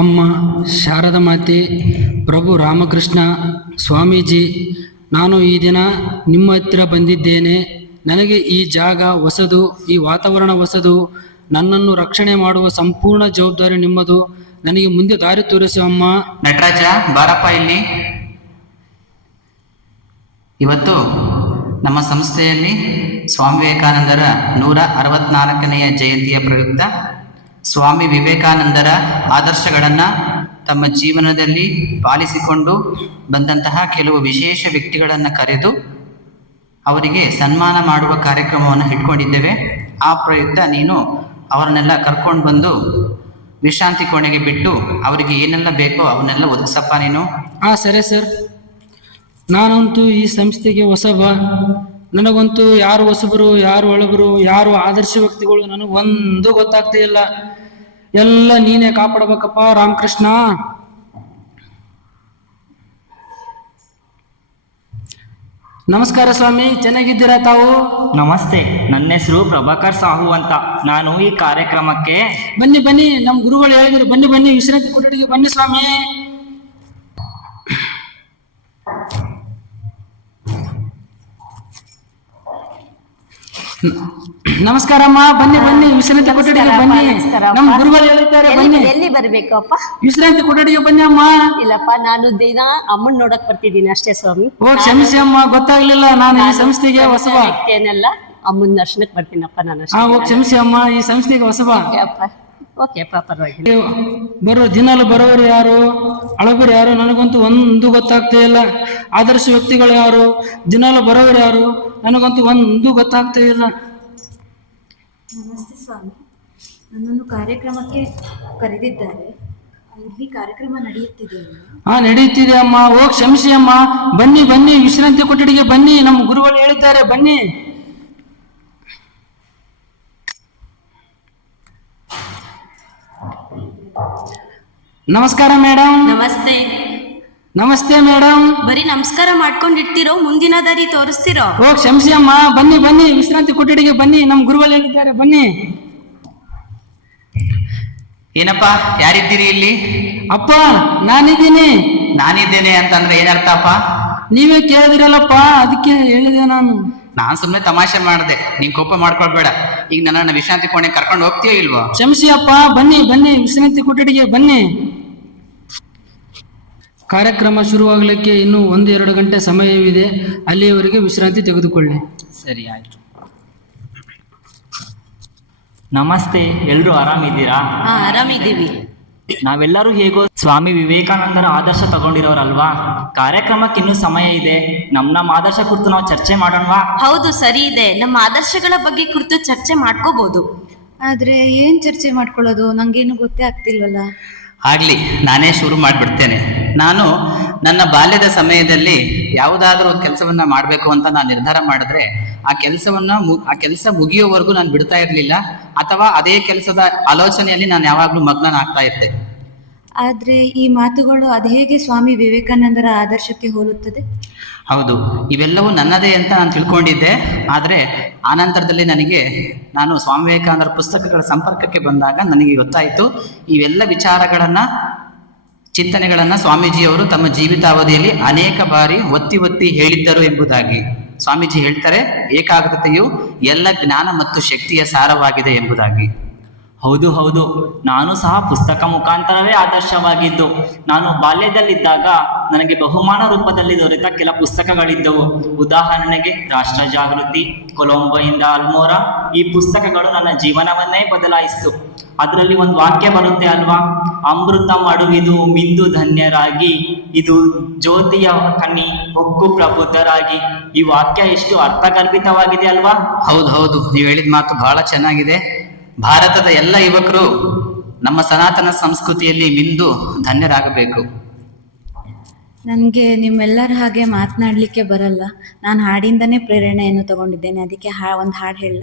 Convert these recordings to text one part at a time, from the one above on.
ಅಮ್ಮ ಶಾರದ ಮಾತೆ, ಪ್ರಭು ರಾಮಕೃಷ್ಣ ಸ್ವಾಮೀಜಿ, ನಾನು ಈ ದಿನ ನಿಮ್ಮ ಹತ್ತಿರ ಬಂದಿದ್ದೇನೆ. ನನಗೆ ಈ ಜಾಗ ಹೊಸದು, ಈ ವಾತಾವರಣ ಹೊಸದು. ನನ್ನನ್ನು ರಕ್ಷಣೆ ಮಾಡುವ ಸಂಪೂರ್ಣ ಜವಾಬ್ದಾರಿ ನಿಮ್ಮದು. ನನಗೆ ಮುಂದೆ ದಾರಿ ತೋರಿಸಿ ಅಮ್ಮ. ನಟರಾಜ, ಬಾರಪ್ಪ ಇಲ್ಲಿ. ಇವತ್ತು ನಮ್ಮ ಸಂಸ್ಥೆಯಲ್ಲಿ ಸ್ವಾಮಿ ವಿವೇಕಾನಂದರ 164ನೆಯ ಜಯಂತಿಯ ಪ್ರಯುಕ್ತ ಸ್ವಾಮಿ ವಿವೇಕಾನಂದರ ಆದರ್ಶಗಳನ್ನು ತಮ್ಮ ಜೀವನದಲ್ಲಿ ಪಾಲಿಸಿಕೊಂಡು ಬಂದಂತಹ ಕೆಲವು ವಿಶೇಷ ವ್ಯಕ್ತಿಗಳನ್ನು ಕರೆದು ಅವರಿಗೆ ಸನ್ಮಾನ ಮಾಡುವ ಕಾರ್ಯಕ್ರಮವನ್ನು ಇಟ್ಕೊಂಡಿದ್ದೇವೆ. ಆ ಪ್ರಯುಕ್ತ ನೀನು ಅವರನ್ನೆಲ್ಲ ಕರ್ಕೊಂಡು ಬಂದು ವಿಶ್ರಾಂತಿ ಕೋಣೆಗೆ ಬಿಟ್ಟು ಅವರಿಗೆ ಏನೆಲ್ಲ ಬೇಕೋ ಅವನ್ನೆಲ್ಲ ಒದಗಿಸಪ್ಪ ನೀನು. ಸರಿ ಸರ್. ನಾನಂತೂ ಈ ಸಂಸ್ಥೆಗೆ ಹೊಸಬ. ನನಗಂತೂ ಯಾರು ಹೊಸಬರು, ಯಾರು ಒಳಬರು, ಯಾರು ಆದರ್ಶ ವ್ಯಕ್ತಿಗಳು ನನಗೊಂದು ಗೊತ್ತಾಗ್ತಾ ಇಲ್ಲ. ಎಲ್ಲ ನೀನೇ ಕಾಪಾಡಬೇಕಪ್ಪ ರಾಮಕೃಷ್ಣ. ನಮಸ್ಕಾರ ಸ್ವಾಮಿ, ಚೆನ್ನಾಗಿದ್ದೀರಾ ತಾವು? ನಮಸ್ತೆ, ನನ್ನ ಹೆಸರು ಪ್ರಭಾಕರ್ ಸಾಹು ಅಂತ. ನಾನು ಈ ಕಾರ್ಯಕ್ರಮಕ್ಕೆ ಬನ್ನಿ, ನಮ್ಮ ಗುರುಗಳು ಹೇಳಿದ್ರು ಬನ್ನಿ ವಿಶ್ರಾಂತಿ ಕೊಠಡಿಗೆ ಬನ್ನಿ ಸ್ವಾಮಿ. ನಮಸ್ಕಾರಮ್ಮ, ಬನ್ನಿ ವಿಶ್ರಾಂತಿ ಕೊಠಡಿಗೆ ಬನ್ನಿ. ನಮ್ಮ ಗುರುಗಳು ಹೇಳಿದ್ದಾರೆ ಬನ್ನಿ. ಎಲ್ಲಿ ಬರ್ಬೇಕಪ್ಪ? ವಿಶ್ರಾಂತಿ ಕೊಠಡಿಗೆ ಬನ್ನಿ ಅಮ್ಮ. ಇಲ್ಲಪ್ಪ, ನಾನು ದಿನ ಅಮ್ಮನ್ ನೋಡಕ್ ಬರ್ತಿದ್ದೀನಿ ಅಷ್ಟೇ ಸ್ವಾಮಿ. ಕ್ಷಮಿಸಿ ಅಮ್ಮ, ಗೊತ್ತಾಗ್ಲಿಲ್ಲ. ನಾನು ಈ ಸಂಸ್ಥೆಗೆ ಹೊಸಬ. ಏನೆಲ್ಲ ಅಮ್ಮನ್ ದರ್ಶನಕ್ಕೆ ಬರ್ತೀನಪ್ಪ ನಾನು. ಕ್ಷಮಿಸಿ ಅಮ್ಮ, ಈ ಸಂಸ್ಥೆಗೆ ಹೊಸಬ. ಓಕೆಪ್ಪ, ಪರವಾಗಿಲ್ಲ. ದಿನಾಲು ಬರೋರು ಯಾರು, ಅಳಬರು ಯಾರು, ನನಗಂತೂ ಒಂದು ಗೊತ್ತಾಗ್ತಾ ಇಲ್ಲ. ಆದರ್ಶ ವ್ಯಕ್ತಿಗಳು ಯಾರು, ದಿನಾಲು ಬರೋರು ಯಾರು, ನನಗಂತೂ ಒಂದು ಗೊತ್ತಾಗ್ತಾ ಇಲ್ಲ. ನಮಸ್ತೆ ಸ್ವಾಮಿ, ನನ್ನನ್ನು ಕಾರ್ಯಕ್ರಮಕ್ಕೆ ಕರೆದಿದ್ದಾರೆ. ಇಲ್ಲಿ ಕಾರ್ಯಕ್ರಮ ನಡೆಯುತ್ತಿದೆ. ನಡೆಯುತ್ತಿದೆ ಅಮ್ಮ. ಕ್ಷಮಿಸಿ ಅಮ್ಮ. ಬನ್ನಿ ವಿಶ್ರಾಂತಿ ಕೊಠಡಿಗೆ ಬನ್ನಿ. ನಮ್ಮ ಗುರುಗಳು ಹೇಳಿದ್ದಾರೆ ಬನ್ನಿ. ನಮಸ್ಕಾರ ಮೇಡಮ್. ನಮಸ್ತೆ ಮೇಡಮ್. ಬರೀ ನಮಸ್ಕಾರ ಮಾಡ್ಕೊಂಡಿರ್ತಿರೋ, ಮುಂದಿನ ದಾರಿ ತೋರಿಸ್ತಿರೋ? ಕ್ಷಮಿಸಿ ಅಮ್ಮ. ಬನ್ನಿ ವಿಶ್ರಾಂತಿ ಕೊಠಡಿಗೆ ಬನ್ನಿ. ನಮ್ಮ ಗುರುಗಳು ಹೇಳಿದ್ದಾರೆ ಬನ್ನಿ. ಏನಪ್ಪ, ಯಾರಿದ್ದೀರಿ ಇಲ್ಲಿ? ಅಪ್ಪ, ನಾನಿದ್ದೇನೆ ಅಂತಂದ್ರೆ ಏನರ್ಥಪ್ಪ? ನೀವೇ ಕೇಳಿದಿರಲ್ಲಪ್ಪ, ಅದಕ್ಕೆ ಹೇಳಿದೆ ನಾನು ಸುಮ್ಮನೆ ತಮಾಷೆ ಮಾಡಿದೆ. ನೀನ್ ಕೋಪ ಮಾಡ್ಕೊಳ್ಬೇಡ. ಈಗ ನನ್ನ ವಿಶ್ರಾಂತಿ ಕೋಣೆ ಕರ್ಕೊಂಡು ಹೋಗ್ತೀಯೋ ಇಲ್ವೋ? ಕ್ಷಮಿಸಿ ಅಪ್ಪ. ಬನ್ನಿ ವಿಶ್ರಾಂತಿ ಕೊಠಡಿಗೆ ಬನ್ನಿ. ಕಾರ್ಯಕ್ರಮ ಶುರುವಾಗಲಿಕ್ಕೆ ಇನ್ನೂ 1-2 ಗಂಟೆ ಸಮಯವಿದೆ. ಅಲ್ಲಿಯವರೆಗೆ ವಿಶ್ರಾಂತಿ ತೆಗೆದುಕೊಳ್ಳಿ. ಸರಿ, ಆಯ್ತು. ನಮಸ್ತೆ, ಎಲ್ರು ಆರಾಮಿದ್ದೀರಾ? ಆರಾಮಿದ್ದೀವಿ. ನಾವೆಲ್ಲರೂ ಹೇಗೋ ಸ್ವಾಮಿ ವಿವೇಕಾನಂದರ ಆದರ್ಶ ತಗೊಂಡಿರೋರಲ್ವಾ? ಕಾರ್ಯಕ್ರಮಕ್ಕೆ ಇನ್ನೂ ಸಮಯ ಇದೆ. ನಮ್ಮ ಆದರ್ಶ ಕುರಿತು ನಾವು ಚರ್ಚೆ ಮಾಡೋಣವಾ? ಹೌದು, ಸರಿ ಇದೆ. ನಮ್ಮ ಆದರ್ಶಗಳ ಬಗ್ಗೆ ಕುರಿತು ಚರ್ಚೆ ಮಾಡ್ಕೋಬಹುದು. ಆದ್ರೆ ಏನ್ ಚರ್ಚೆ ಮಾಡ್ಕೊಳ್ಳೋದು, ನಂಗೇನು ಗೊತ್ತೇ ಆಗ್ತಿಲ್ವಲ್ಲ. ಆಗ್ಲಿ, ನಾನೇ ಶುರು ಮಾಡಿಬಿಡ್ತೇನೆ. ನಾನು ನನ್ನ ಬಾಲ್ಯದ ಸಮಯದಲ್ಲಿ ಯಾವುದಾದ್ರೂ ಒಂದು ಕೆಲಸವನ್ನ ಮಾಡಬೇಕು ಅಂತ ನಾನು ನಿರ್ಧಾರ ಮಾಡಿದ್ರೆ ಆ ಕೆಲಸ ಮುಗಿಯೋವರೆಗೂ ನಾನು ಬಿಡ್ತಾ ಇರಲಿಲ್ಲ, ಅಥವಾ ಅದೇ ಕೆಲಸದ ಆಲೋಚನೆಯಲ್ಲಿ ನಾನು ಯಾವಾಗ್ಲೂ ಮಗ್ನನಾಗ್ತಾ ಇರ್ತೆ. ಆದ್ರೆ ಈ ಮಾತುಗಳು ಅದು ಹೇಗೆ ಸ್ವಾಮಿ ವಿವೇಕಾನಂದರ ಆದರ್ಶಕ್ಕೆ ಹೋಲುತ್ತದೆ? ಹೌದು, ಇವೆಲ್ಲವೂ ನನ್ನದೇ ಅಂತ ನಾನು ತಿಳ್ಕೊಂಡಿದ್ದೆ. ಆದರೆ ಆನಂತರದಲ್ಲಿ ನಾನು ಸ್ವಾಮಿ ವಿವೇಕಾನಂದರ ಪುಸ್ತಕಗಳ ಸಂಪರ್ಕಕ್ಕೆ ಬಂದಾಗ ನನಗೆ ಗೊತ್ತಾಯಿತು, ಇವೆಲ್ಲ ವಿಚಾರಗಳನ್ನು, ಚಿಂತನೆಗಳನ್ನು ಸ್ವಾಮೀಜಿಯವರು ತಮ್ಮ ಜೀವಿತಾವಧಿಯಲ್ಲಿ ಅನೇಕ ಬಾರಿ ಒತ್ತಿ ಹೇಳಿದ್ದರು ಎಂಬುದಾಗಿ. ಸ್ವಾಮೀಜಿ ಹೇಳ್ತಾರೆ, ಏಕಾಗ್ರತೆಯು ಎಲ್ಲ ಜ್ಞಾನ ಮತ್ತು ಶಕ್ತಿಯ ಸಾರವಾಗಿದೆ ಎಂಬುದಾಗಿ. ಹೌದು, ನಾನು ಸಹ ಪುಸ್ತಕ ಮುಖಾಂತರವೇ ಆದರ್ಶವಾಗಿದ್ದು. ನಾನು ಬಾಲ್ಯದಲ್ಲಿದ್ದಾಗ ನನಗೆ ಬಹುಮಾನ ರೂಪದಲ್ಲಿ ದೊರೆತ ಕೆಲ ಪುಸ್ತಕಗಳಿದ್ದವು. ಉದಾಹರಣೆಗೆ ರಾಷ್ಟ್ರ ಜಾಗೃತಿ, ಕೊಲಂಬೋಯಿಂದ ಅಲ್ಮೋರಾ. ಈ ಪುಸ್ತಕಗಳು ನನ್ನ ಜೀವನವನ್ನೇ ಬದಲಾಯಿಸಿತು. ಅದರಲ್ಲಿ ಒಂದು ವಾಕ್ಯ ಬರುತ್ತೆ ಅಲ್ವಾ, ಅಮೃತ ಮಡುವಿದು ಮಿಂದು ಧನ್ಯರಾಗಿ, ಇದು ಜ್ಯೋತಿಯ ಕನಿ ಹೊಕ್ಕು ಪ್ರಬುದ್ಧರಾಗಿ. ಈ ವಾಕ್ಯ ಎಷ್ಟು ಅರ್ಥಗರ್ಭಿತವಾಗಿದೆ ಅಲ್ವಾ? ಹೌದು, ನೀವು ಹೇಳಿದ ಮಾತು ಬಹಳ ಚೆನ್ನಾಗಿದೆ. ಭಾರತದ ಎಲ್ಲ ಯುವಕರು ನಮ್ಮ ಸನಾತನ ಸಂಸ್ಕೃತಿಯಲ್ಲಿ ಮಿಂದು ಧನ್ಯರಾಗಬೇಕು. ನನಗೆ ನಿಮ್ಮೆಲ್ಲರ ಹಾಗೆ ಮಾತನಾಡಲಿಕ್ಕೆ ಬರಲ್ಲ. ನಾನು ಹಾಡಿಂದನೇ ಪ್ರೇರಣೆಯನ್ನು ತಗೊಂಡಿದ್ದೇನೆ. ಅದಕ್ಕೆ ಒಂದು ಹಾಡು ಹೇಳ.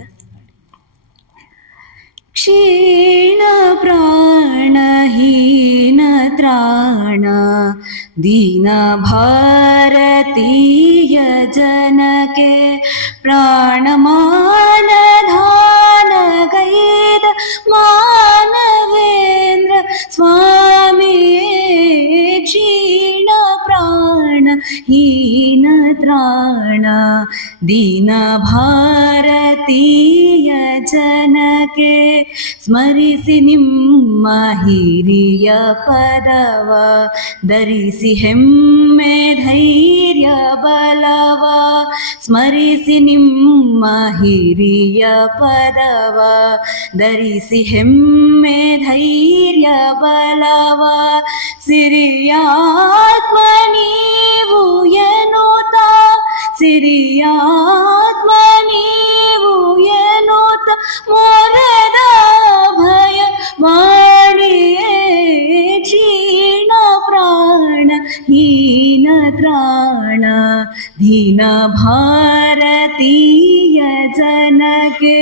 ಕ್ಷೀಣ ಪ್ರಾಣಹೀನ ತ್ರಾಣ ದೀನ ಭಾರತೀಯ ಜನಕ್ಕೆ ಪ್ರಾಣಮಾನ ಧಾನ ಗೈದ ಮಾನವೇಂದ್ರ ಸ್ವಾಮಿ ದೀನ ಭಾರತೀಯ ಜನಕ್ಕೆ ಸ್ಮರಿಸಿ ನಿಮ್ಮ ಹಿರಿಯ ಪದವ ಧರಿಸಿ ಹೆಮ್ಮೆ ಧೈರ್ಯ ಬಲವ ಸ್ಮರಿಸಿ ನಿಮ್ಮ ಹಿರಿಯ ಪದವ ಧರಿಸಿ ಹೆಮ್ಮೆ ಧೈರ್ಯ ಬಲವ ಸಿರಿಯಾತ್ಮ ನೀವು ಎನ್ನುತ್ತ ಸಿರಿಯಾತ್ಮ ನೀವು ಎನ್ನುತ್ತ ಮೊರೆದ ಭಯ ಮಾಡಿಯೇ ಕ್ಷೀಣ ಪ್ರಾಣ ಹೀನ ತ್ರಾಣ ದೀನ ಭಾರತೀಯ ಜನಕ್ಕೆ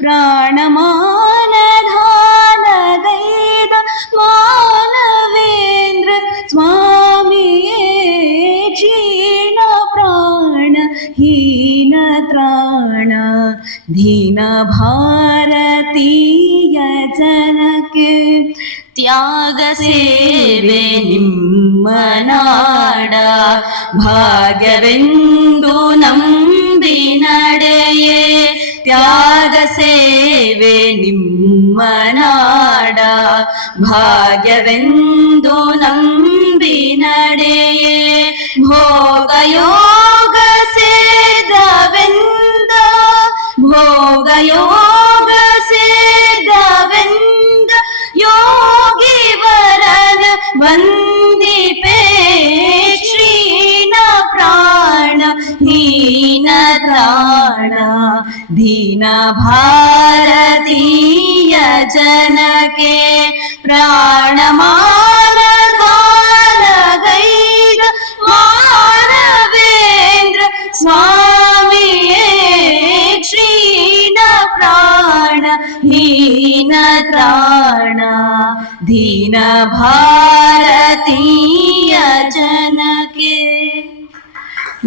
ಪ್ರಾಣಮಾನ ಧಾನಗೈದ ಮಾನವೇಂದ್ರ ಸ್ವಾಮಿಯೇ ಕ್ಷೀಣ ಪ್ರಾಣ ಹೀನ ತ್ರಾಣ ದೀನ ಭಾರತೀಯ ಜನಕ್ಕೆ ತ್ಯಾಗ ಸೇವೆ ನಿಮ್ಮ ನಾಡ ಭಾಗ್ಯವೆಂದು ನಂಬಿ ನಡೆಯೇ ತ್ಯಾಗ ಸೇವೆ ನಿಮ್ಮ ನಾಡ ಭಾಗ್ಯವೆಂದು ನಂಬಿ ನಡೆಯೇ ಭೋಗಯೋಗ ಸೇದವೆಂದ ಭೋಗಯೋಗ ಸೇದವೆಂದ ಯೋಗಿ ವರನ ವಂದಿಪೇ ಕ್ಷೀಣ ಪ್ರಾಣ ಹೀನ ತ್ರಾಣ ದೀನ ಭಾರತೀಯ ಜನಕ್ಕೆ ಪ್ರಾಣಮಾನ ಗಾನಗೈದ ಮಾನವೇಂದ್ರ ಸ್ವಾಮಿಯೇ ಕ್ಷೀಣ ಪ್ರಾಣ ಹೀನ ತ್ರಾಣ ದೀನ ಭಾರತೀಯ ಜನಕ್ಕೆ.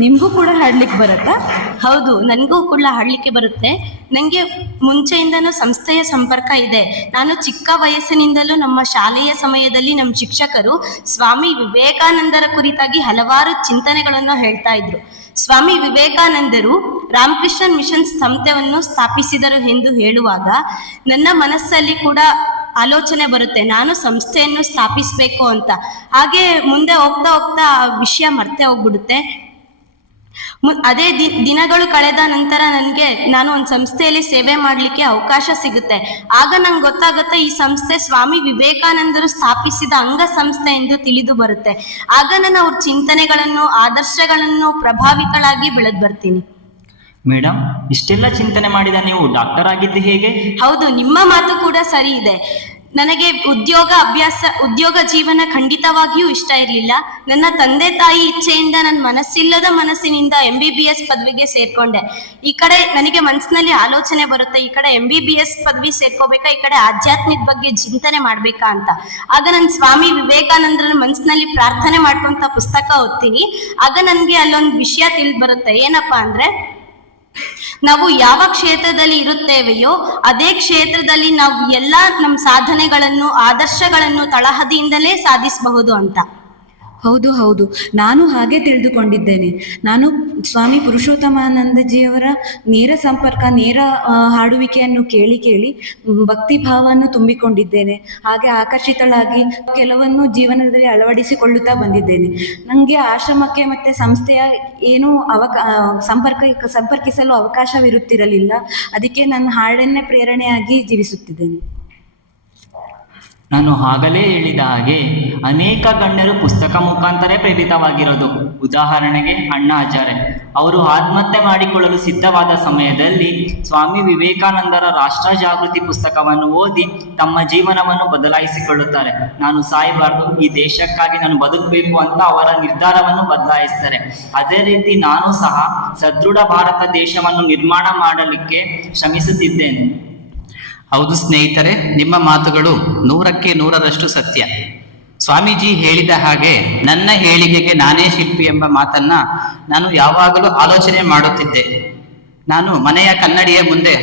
ನಿಮ್ಗೂ ಕೂಡ ಹಾಡ್ಲಿಕ್ಕೆ ಬರತ್ತಾ? ಹೌದು, ನನಗೂ ಕೂಡ ಹಾಡಲಿಕ್ಕೆ ಬರುತ್ತೆ. ನನಗೆ ಮುಂಚೆಯಿಂದನೂ ಸಂಸ್ಥೆಯ ಸಂಪರ್ಕ ಇದೆ. ನಾನು ಚಿಕ್ಕ ವಯಸ್ಸಿನಿಂದಲೂ ನಮ್ಮ ಶಾಲೆಯ ಸಮಯದಲ್ಲಿ ನಮ್ಮ ಶಿಕ್ಷಕರು ಸ್ವಾಮಿ ವಿವೇಕಾನಂದರ ಕುರಿತಾಗಿ ಹಲವಾರು ಚಿಂತನೆಗಳನ್ನು ಹೇಳ್ತಾ ಇದ್ರು. ಸ್ವಾಮಿ ವಿವೇಕಾನಂದರು ರಾಮಕೃಷ್ಣ ಮಿಷನ್ ಸಂಸ್ಥೆಯನ್ನು ಸ್ಥಾಪಿಸಿದರು ಎಂದು ಹೇಳುವಾಗ ನನ್ನ ಮನಸ್ಸಲ್ಲಿ ಕೂಡ ಆಲೋಚನೆ ಬರುತ್ತೆ, ನಾನು ಸಂಸ್ಥೆಯನ್ನು ಸ್ಥಾಪಿಸಬೇಕು ಅಂತ. ಹಾಗೆ ಮುಂದೆ ಹೋಗ್ತಾ ಹೋಗ್ತಾ ಆ ವಿಷಯ ಮರ್ತೆ ಹೋಗ್ಬಿಡುತ್ತೆ. ಅದೇ ದಿನಗಳು ಕಳೆದ ನಂತರ ನಾನು ಒಂದು ಸಂಸ್ಥೆಯಲ್ಲಿ ಸೇವೆ ಮಾಡಲಿಕ್ಕೆ ಅವಕಾಶ ಸಿಗುತ್ತೆ. ಆಗ ನಂಗೆ ಗೊತ್ತಾಗುತ್ತೆ ಈ ಸಂಸ್ಥೆ ಸ್ವಾಮಿ ವಿವೇಕಾನಂದರು ಸ್ಥಾಪಿಸಿದ ಅಂಗ ಸಂಸ್ಥೆ ಎಂದು ತಿಳಿದು ಬರುತ್ತೆ. ಆಗ ನಾನು ಅವ್ರ ಚಿಂತನೆಗಳನ್ನು ಆದರ್ಶಗಳನ್ನು ಪ್ರಭಾವಿತಳಾಗಿ ಬೆಳೆದು ಬರ್ತೀನಿ. ಮೇಡಮ್, ಇಷ್ಟೆಲ್ಲ ಚಿಂತನೆ ಮಾಡಿದ ನೀವು ಡಾಕ್ಟರ್ ಆಗಿದ್ದು ಹೇಗೆ? ಹೌದು, ನಿಮ್ಮ ಮಾತು ಕೂಡ ಸರಿ ಇದೆ. ನನಗೆ ಉದ್ಯೋಗ ಜೀವನ ಖಂಡಿತವಾಗಿಯೂ ಇಷ್ಟ ಇರಲಿಲ್ಲ. ನನ್ನ ತಂದೆ ತಾಯಿ ಇಚ್ಛೆಯಿಂದ ನನ್ನ ಮನಸ್ಸಿಲ್ಲದ ಮನಸ್ಸಿನಿಂದ MBBS ಪದವಿಗೆ ಸೇರ್ಕೊಂಡೆ. ಈ ಕಡೆ ನನಗೆ ಮನಸ್ಸಿನಲ್ಲಿ ಆಲೋಚನೆ ಬರುತ್ತೆ, ಈ ಕಡೆ MBBS ಪದವಿ ಸೇರ್ಕೋಬೇಕಾ, ಈ ಕಡೆ ಆಧ್ಯಾತ್ಮದ ಬಗ್ಗೆ ಚಿಂತನೆ ಮಾಡ್ಬೇಕಾ ಅಂತ. ಆಗ ನನ್ನ ಸ್ವಾಮಿ ವಿವೇಕಾನಂದರ ಮನಸ್ಸಿನಲ್ಲಿ ಪ್ರಾರ್ಥನೆ ಮಾಡ್ಕೊಂತ ಪುಸ್ತಕ ಓದ್ತೀನಿ. ಆಗ ನನಗೆ ಅಲ್ಲೊಂದು ವಿಷಯ ತಿಳಿದು ಬರುತ್ತೆ. ಏನಪ್ಪಾ ಅಂದ್ರೆ, ನಾವು ಯಾವ ಕ್ಷೇತ್ರದಲ್ಲಿ ಇರುತ್ತೇವೆಯೋ ಅದೇ ಕ್ಷೇತ್ರದಲ್ಲಿ ನಾವು ಎಲ್ಲ ನಮ್ಮ ಸಾಧನೆಗಳನ್ನು ಆದರ್ಶಗಳನ್ನು ತಳಹದಿಯಿಂದಲೇ ಸಾಧಿಸಬಹುದು ಅಂತ. ಹೌದು ಹೌದು, ನಾನು ಹಾಗೆ ತಿಳಿದುಕೊಂಡಿದ್ದೇನೆ. ನಾನು ಸ್ವಾಮಿ ಪುರುಷೋತ್ತಮಾನಂದಜಿಯವರ ನೇರ ಸಂಪರ್ಕ, ನೇರ ಹಾಡುವಿಕೆಯನ್ನು ಕೇಳಿ ಕೇಳಿ ಭಕ್ತಿ ಭಾವವನ್ನು ತುಂಬಿಕೊಂಡಿದ್ದೇನೆ. ಹಾಗೆ ಆಕರ್ಷಿತಳಾಗಿ ಕೆಲವನ್ನು ಜೀವನದಲ್ಲಿ ಅಳವಡಿಸಿಕೊಳ್ಳುತ್ತಾ ಬಂದಿದ್ದೇನೆ. ನನಗೆ ಆಶ್ರಮಕ್ಕೆ ಮತ್ತೆ ಸಂಸ್ಥೆಯ ಏನೂ ಸಂಪರ್ಕಿಸಲು ಅವಕಾಶವಿರುತ್ತಿರಲಿಲ್ಲ. ಅದಕ್ಕೆ ನನ್ನ ಹಾಡನ್ನೇ ಪ್ರೇರಣೆಯಾಗಿ ಜೀವಿಸುತ್ತಿದ್ದೇನೆ. ನಾನು ಆಗಲೇ ಹೇಳಿದ ಹಾಗೆ ಅನೇಕ ಗಣ್ಯರು ಪುಸ್ತಕ ಮುಖಾಂತರ ಪ್ರೇರಿತವಾಗಿರೋದು. ಉದಾಹರಣೆಗೆ ಅಣ್ಣಾ ಹಜಾರೆ ಅವರು ಆತ್ಮಹತ್ಯೆ ಮಾಡಿಕೊಳ್ಳಲು ಸಿದ್ಧವಾದ ಸಮಯದಲ್ಲಿ ಸ್ವಾಮಿ ವಿವೇಕಾನಂದರ ರಾಷ್ಟ್ರ ಜಾಗೃತಿ ಪುಸ್ತಕವನ್ನು ಓದಿ ತಮ್ಮ ಜೀವನವನ್ನು ಬದಲಾಯಿಸಿಕೊಳ್ಳುತ್ತಾರೆ. ನಾನು ಸಾಯಬಾರ್ದು, ಈ ದೇಶಕ್ಕಾಗಿ ನಾನು ಬದುಕಬೇಕು ಅಂತ ಅವರ ನಿರ್ಧಾರವನ್ನು ಬದಲಾಯಿಸ್ತಾರೆ. ಅದೇ ರೀತಿ ನಾನು ಸಹ ಸದೃಢ ಭಾರತ ದೇಶವನ್ನು ನಿರ್ಮಾಣ ಮಾಡಲಿಕ್ಕೆ ಶ್ರಮಿಸುತ್ತಿದ್ದೇನೆ. ಹೌದು ಸ್ನೇಹಿತರೆ, ನಿಮ್ಮ ಮಾತುಗಳು 100ಕ್ಕೆ 100ರಷ್ಟು ಸತ್ಯ. ಸ್ವಾಮೀಜಿ ಹೇಳಿದ ಹಾಗೆ ನನ್ನ ಏಳಿಗೆಗೆ ನಾನೇ ಶಿಲ್ಪಿ ಎಂಬ ಮಾತನ್ನ ನಾನು ಯಾವಾಗಲೂ ಆಲೋಚನೆ ಮಾಡುತ್ತಿದ್ದೆ. ನಾನು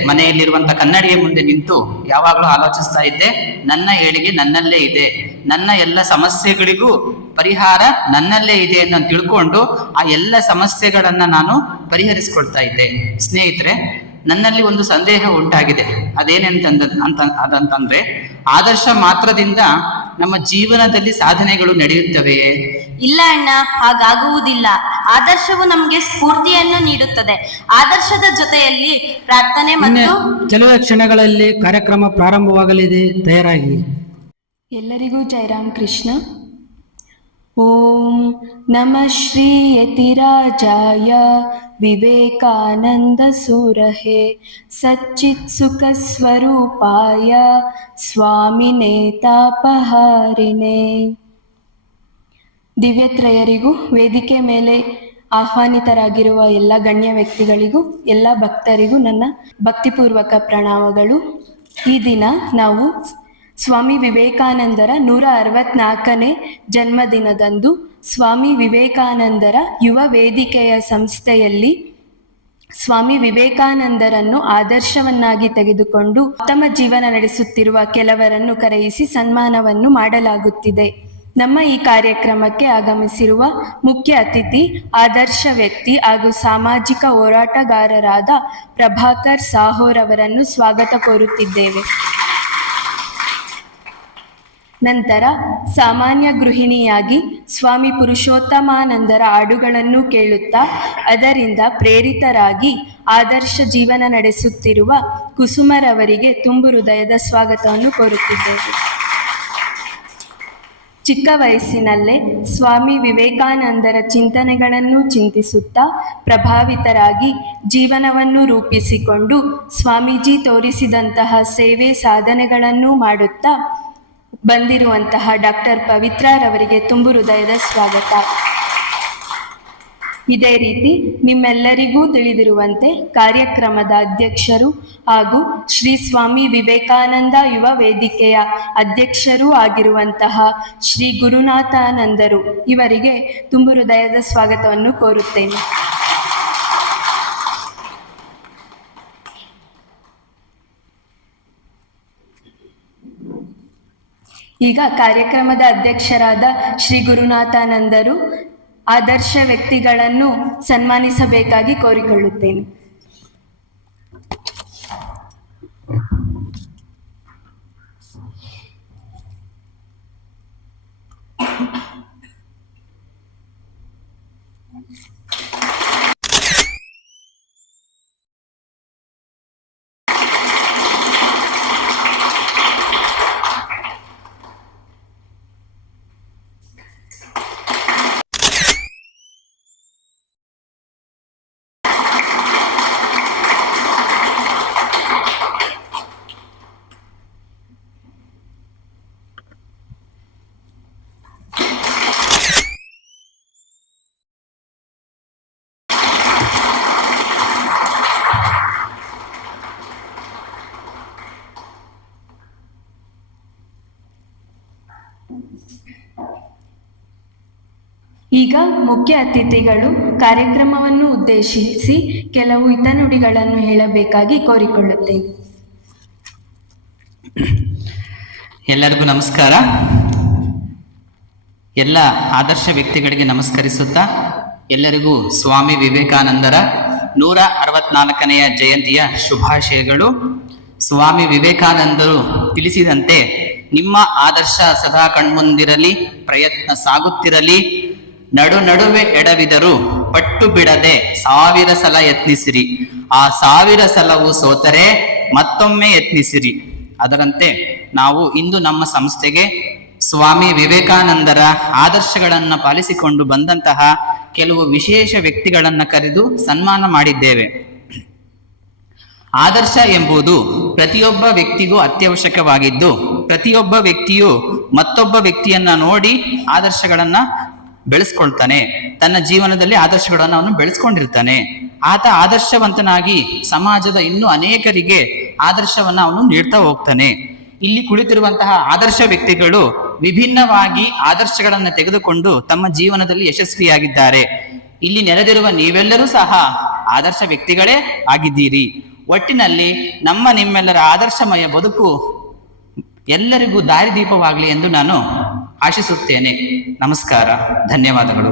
ಮನೆಯಲ್ಲಿರುವಂತ ಕನ್ನಡಿಯ ಮುಂದೆ ನಿಂತು ಯಾವಾಗಲೂ ಆಲೋಚಿಸ್ತಾ ಇದ್ದೆ, ನನ್ನ ಏಳಿಗೆ ನನ್ನಲ್ಲೇ ಇದೆ, ನನ್ನ ಎಲ್ಲ ಸಮಸ್ಯೆಗಳಿಗೂ ಪರಿಹಾರ ನನ್ನಲ್ಲೇ ಇದೆ ಅಂತ ತಿಳ್ಕೊಂಡು ಆ ಎಲ್ಲ ಸಮಸ್ಯೆಗಳನ್ನ ನಾನು ಪರಿಹರಿಸ್ಕೊಳ್ತಾ ಇದ್ದೆ. ಸ್ನೇಹಿತರೆ, ನನ್ನಲ್ಲಿ ಒಂದು ಸಂದೇಹ ಉಂಟಾಗಿದೆ. ಅದಂತಂದ್ರೆ ಆದರ್ಶ ಮಾತ್ರದಿಂದ ನಮ್ಮ ಜೀವನದಲ್ಲಿ ಸಾಧನೆಗಳು ನಡೆಯುತ್ತವೆಯೇ? ಇಲ್ಲ ಅಣ್ಣ, ಹಾಗಾಗುವುದಿಲ್ಲ. ಆದರ್ಶವು ನಮಗೆ ಸ್ಫೂರ್ತಿಯನ್ನು ನೀಡುತ್ತದೆ. ಆದರ್ಶದ ಜೊತೆಯಲ್ಲಿ ಪ್ರಾರ್ಥನೆ ಇನ್ನು ಮತ್ತು ಕೆಲವೇ ಕ್ಷಣಗಳಲ್ಲಿ ಕಾರ್ಯಕ್ರಮ ಪ್ರಾರಂಭವಾಗಲಿದೆ, ತಯಾರಾಗಿ. ಎಲ್ಲರಿಗೂ ಜಯರಾಮ್ ಕೃಷ್ಣ. ಓಂ ನಮಃ ಶ್ರೀ ಯತಿರಾಜಾಯ ವಿವೇಕಾನಂದ ಸೂರಹೇ ಸಚ್ಚಿತ್ ಸುಖ ಸ್ವರೂಪಾಯ ಸ್ವಾಮಿನೇ ತಾಪಹಾರಿಣೇ. ದಿವ್ಯತ್ರಯರಿಗೂ ವೇದಿಕೆ ಮೇಲೆ ಆಹ್ವಾನಿತರಾಗಿರುವ ಎಲ್ಲ ಗಣ್ಯ ವ್ಯಕ್ತಿಗಳಿಗೂ ಎಲ್ಲ ಭಕ್ತರಿಗೂ ನನ್ನ ಭಕ್ತಿಪೂರ್ವಕ ಪ್ರಣಾಮಗಳು. ಈ ದಿನ ನಾವು ಸ್ವಾಮಿ ವಿವೇಕಾನಂದರ 164ನೇ ಜನ್ಮದಿನದಂದು ಸ್ವಾಮಿ ವಿವೇಕಾನಂದರ ಯುವ ವೇದಿಕೆಯ ಸಂಸ್ಥೆಯಲ್ಲಿ ಸ್ವಾಮಿ ವಿವೇಕಾನಂದರನ್ನು ಆದರ್ಶವನ್ನಾಗಿ ತೆಗೆದುಕೊಂಡು ಉತ್ತಮ ಜೀವನ ನಡೆಸುತ್ತಿರುವ ಕೆಲವರನ್ನು ಕರೆಯಿಸಿ ಸನ್ಮಾನವನ್ನು ಮಾಡಲಾಗುತ್ತಿದೆ. ನಮ್ಮ ಈ ಕಾರ್ಯಕ್ರಮಕ್ಕೆ ಆಗಮಿಸಿರುವ ಮುಖ್ಯ ಅತಿಥಿ ಆದರ್ಶ ವ್ಯಕ್ತಿ ಹಾಗೂ ಸಾಮಾಜಿಕ ಹೋರಾಟಗಾರರಾದ ಪ್ರಭಾಕರ್ ಸಾಹೋರವರನ್ನು ಸ್ವಾಗತ ಕೋರುತ್ತಿದ್ದೇವೆ. ನಂತರ ಸಾಮಾನ್ಯ ಗೃಹಿಣಿಯಾಗಿ ಸ್ವಾಮಿ ಪುರುಷೋತ್ತಮಾನಂದರ ಹಾಡುಗಳನ್ನು ಕೇಳುತ್ತಾ ಅದರಿಂದ ಪ್ರೇರಿತರಾಗಿ ಆದರ್ಶ ಜೀವನ ನಡೆಸುತ್ತಿರುವ ಕುಸುಮರವರಿಗೆ ತುಂಬು ಹೃದಯದ ಸ್ವಾಗತವನ್ನು ಕೋರುತ್ತಿದ್ದೇವೆ. ಚಿಕ್ಕ ವಯಸ್ಸಿನಲ್ಲೇ ಸ್ವಾಮಿ ವಿವೇಕಾನಂದರ ಚಿಂತನೆಗಳನ್ನು ಚಿಂತಿಸುತ್ತಾ ಪ್ರಭಾವಿತರಾಗಿ ಜೀವನವನ್ನು ರೂಪಿಸಿಕೊಂಡು ಸ್ವಾಮೀಜಿ ತೋರಿಸಿದಂತಹ ಸೇವೆ ಸಾಧನೆಗಳನ್ನು ಮಾಡುತ್ತಾ ಬಂದಿರುವಂತಹ ಡಾಕ್ಟರ್ ಪವಿತ್ರರವರಿಗೆ ತುಂಬು ಹೃದಯದ ಸ್ವಾಗತ. ಇದೇ ರೀತಿ ನಿಮ್ಮೆಲ್ಲರಿಗೂ ತಿಳಿದಿರುವಂತೆ ಕಾರ್ಯಕ್ರಮದ ಅಧ್ಯಕ್ಷರು ಹಾಗೂ ಶ್ರೀ ಸ್ವಾಮಿ ವಿವೇಕಾನಂದ ಯುವ ವೇದಿಕೆಯ ಅಧ್ಯಕ್ಷರೂ ಆಗಿರುವಂತಹ ಶ್ರೀ ಗುರುನಾಥಾನಂದರು ಇವರಿಗೆ ತುಂಬು ಹೃದಯದ ಸ್ವಾಗತವನ್ನು ಕೋರುತ್ತೇನೆ. ಈಗ ಕಾರ್ಯಕ್ರಮದ ಅಧ್ಯಕ್ಷರಾದ ಶ್ರೀ ಗುರುನಾಥಾನಂದರು ಆದರ್ಶ ವ್ಯಕ್ತಿಗಳನ್ನು ಸನ್ಮಾನಿಸಬೇಕಾಗಿ ಕೋರಿಕೊಳ್ಳುತ್ತೇನೆ. ಈಗ ಮುಖ್ಯ ಅತಿಥಿಗಳು ಕಾರ್ಯಕ್ರಮವನ್ನು ಉದ್ದೇಶಿಸಿ ಕೆಲವು ಹಿತನುಡಿಗಳನ್ನು ಹೇಳಬೇಕಾಗಿ ಕೋರಿಕೊಳ್ಳುತ್ತೇವೆ. ಎಲ್ಲರಿಗೂ ನಮಸ್ಕಾರ. ಎಲ್ಲ ಆದರ್ಶ ವ್ಯಕ್ತಿಗಳಿಗೆ ನಮಸ್ಕರಿಸುತ್ತಾ ಎಲ್ಲರಿಗೂ ಸ್ವಾಮಿ ವಿವೇಕಾನಂದರ 164ನೆಯ ಜಯಂತಿಯ ಶುಭಾಶಯಗಳು. ಸ್ವಾಮಿ ವಿವೇಕಾನಂದರು ತಿಳಿಸಿದಂತೆ ನಿಮ್ಮ ಆದರ್ಶ ಸದಾ ಕಣ್ಮುಂದಿರಲಿ, ಪ್ರಯತ್ನ ಸಾಗುತ್ತಿರಲಿ, ನಡುವೆ ಎಡವಿದರು ಪಟ್ಟು ಬಿಡದೆ 1000 ಸಲ ಯತ್ನಿಸಿರಿ, ಆ 1000 ಸಲವು ಸೋತರೆ ಮತ್ತೊಮ್ಮೆ ಯತ್ನಿಸಿರಿ. ಅದರಂತೆ ನಾವು ಇಂದು ನಮ್ಮ ಸಂಸ್ಥೆಗೆ ಸ್ವಾಮಿ ವಿವೇಕಾನಂದರ ಆದರ್ಶಗಳನ್ನು ಪಾಲಿಸಿಕೊಂಡು ಬಂದಂತಹ ಕೆಲವು ವಿಶೇಷ ವ್ಯಕ್ತಿಗಳನ್ನು ಕರೆದು ಸನ್ಮಾನ ಮಾಡಿದ್ದೇವೆ. ಆದರ್ಶ ಎಂಬುದು ಪ್ರತಿಯೊಬ್ಬ ವ್ಯಕ್ತಿಗೂ ಅತ್ಯವಶ್ಯಕವಾಗಿದ್ದು, ಪ್ರತಿಯೊಬ್ಬ ವ್ಯಕ್ತಿಯು ಮತ್ತೊಬ್ಬ ವ್ಯಕ್ತಿಯನ್ನ ನೋಡಿ ಆದರ್ಶಗಳನ್ನ ಬೆಳೆಸ್ಕೊಳ್ತಾನೆ. ತನ್ನ ಜೀವನದಲ್ಲಿ ಆದರ್ಶಗಳನ್ನು ಅವನು ಬೆಳೆಸ್ಕೊಂಡಿರ್ತಾನೆ. ಆತ ಆದರ್ಶವಂತನಾಗಿ ಸಮಾಜದ ಇನ್ನೂ ಅನೇಕರಿಗೆ ಆದರ್ಶವನ್ನ ಅವನು ನೀಡ್ತಾ ಹೋಗ್ತಾನೆ. ಇಲ್ಲಿ ಕುಳಿತಿರುವಂತಹ ಆದರ್ಶ ವ್ಯಕ್ತಿಗಳು ವಿಭಿನ್ನವಾಗಿ ಆದರ್ಶಗಳನ್ನು ತೆಗೆದುಕೊಂಡು ತಮ್ಮ ಜೀವನದಲ್ಲಿ ಯಶಸ್ವಿಯಾಗಿದ್ದಾರೆ. ಇಲ್ಲಿ ನೆರೆದಿರುವ ನೀವೆಲ್ಲರೂ ಸಹ ಆದರ್ಶ ವ್ಯಕ್ತಿಗಳೇ ಆಗಿದ್ದೀರಿ. ಒಟ್ಟಿನಲ್ಲಿ ನಿಮ್ಮೆಲ್ಲರ ಆದರ್ಶಮಯ ಬದುಕು ಎಲ್ಲರಿಗೂ ದಾರಿದೀಪವಾಗಲಿ ಎಂದು ನಾನು ಆಶಿಸುತ್ತೇನೆ. ನಮಸ್ಕಾರ, ಧನ್ಯವಾದಗಳು.